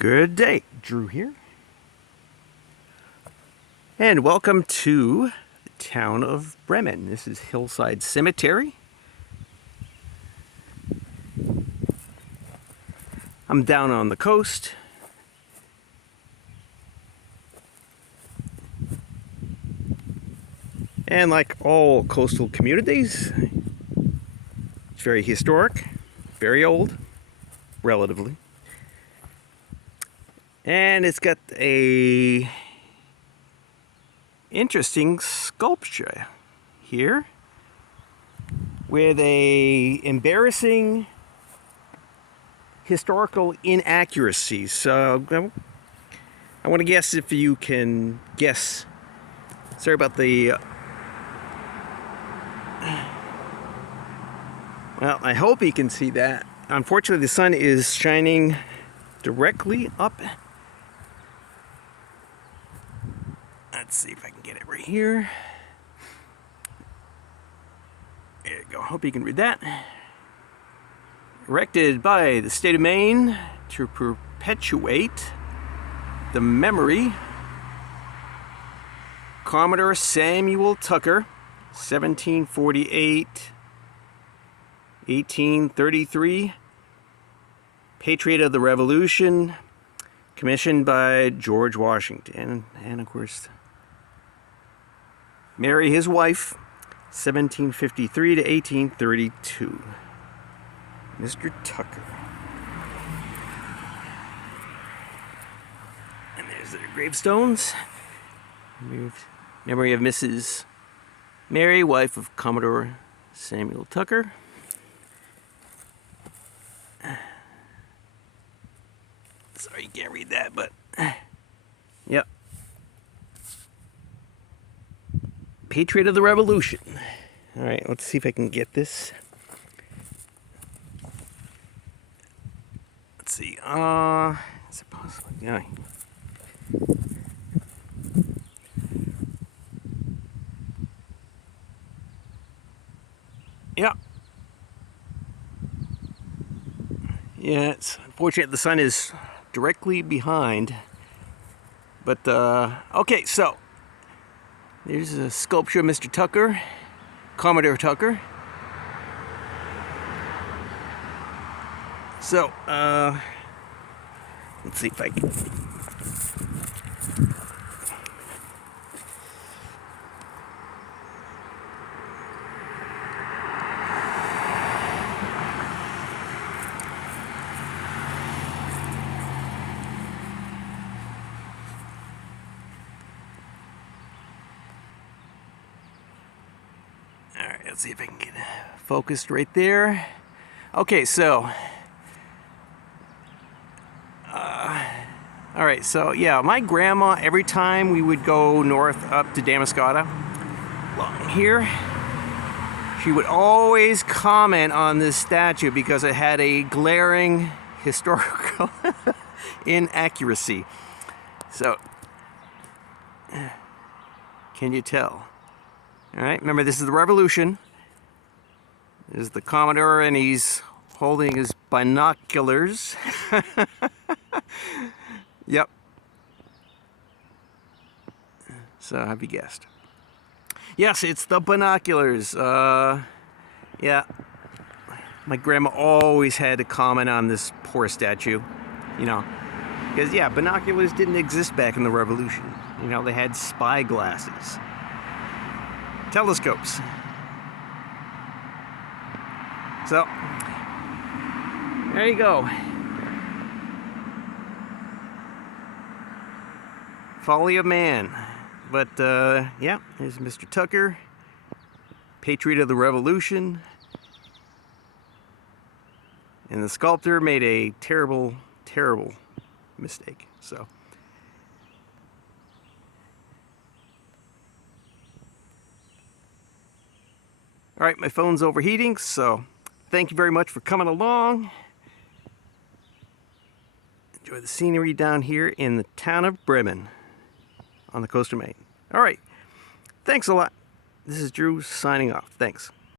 Good day, Drew here. And welcome to the town of Bremen. This is Hillside Cemetery. I'm down on the coast. And like all coastal communities, it's very historic, very old, relatively. And it's got a interesting sculpture here with a embarrassing historical inaccuracies. So I want to guess if you can guess. Sorry about the well, I hope you can see that. Unfortunately, the sun is shining directly up. Let's see if I can get it right here. There you go. Hope you can read that. Erected by the state of Maine to perpetuate the memory Commodore Samuel Tucker, 1748, 1833, Patriot of the Revolution, commissioned by George Washington, and of course Mary, his wife, 1753 to 1832. Mr. Tucker. And there's their gravestones. Memory of Mrs. Mary, wife of Commodore Samuel Tucker. Sorry you can't read that, but yep. Patriot of the Revolution. All right, let's see if I can get this. Let's see. Is it possible? Yeah. Yeah. Yeah, it's unfortunate the sun is directly behind. But, okay, so there's a sculpture of Mr. Tucker, Commodore Tucker. So, let's see if I can. All right, let's see if I can get it focused right there. Okay, so. All right, so yeah, my grandma, every time we would go north up to Damascotta, along here, she would always comment on this statue because it had a glaring historical inaccuracy. So, can you tell? All right, remember this is the Revolution. This is the Commodore, and he's holding his binoculars. Yep. So, have you guessed? Yes, it's the binoculars. Yeah. My grandma always had to comment on this poor statue. You know, because, yeah, binoculars didn't exist back in the Revolution. You know, they had spy glasses. Telescopes. So, there you go. Folly of man. But, yeah, there's Mr. Tucker, Patriot of the Revolution. And the sculptor made a terrible, terrible mistake. So, all right, my phone's overheating, so thank you very much for coming along. Enjoy the scenery down here in the town of Bremen on the coast of Maine. All right, thanks a lot. This is Drew signing off. Thanks.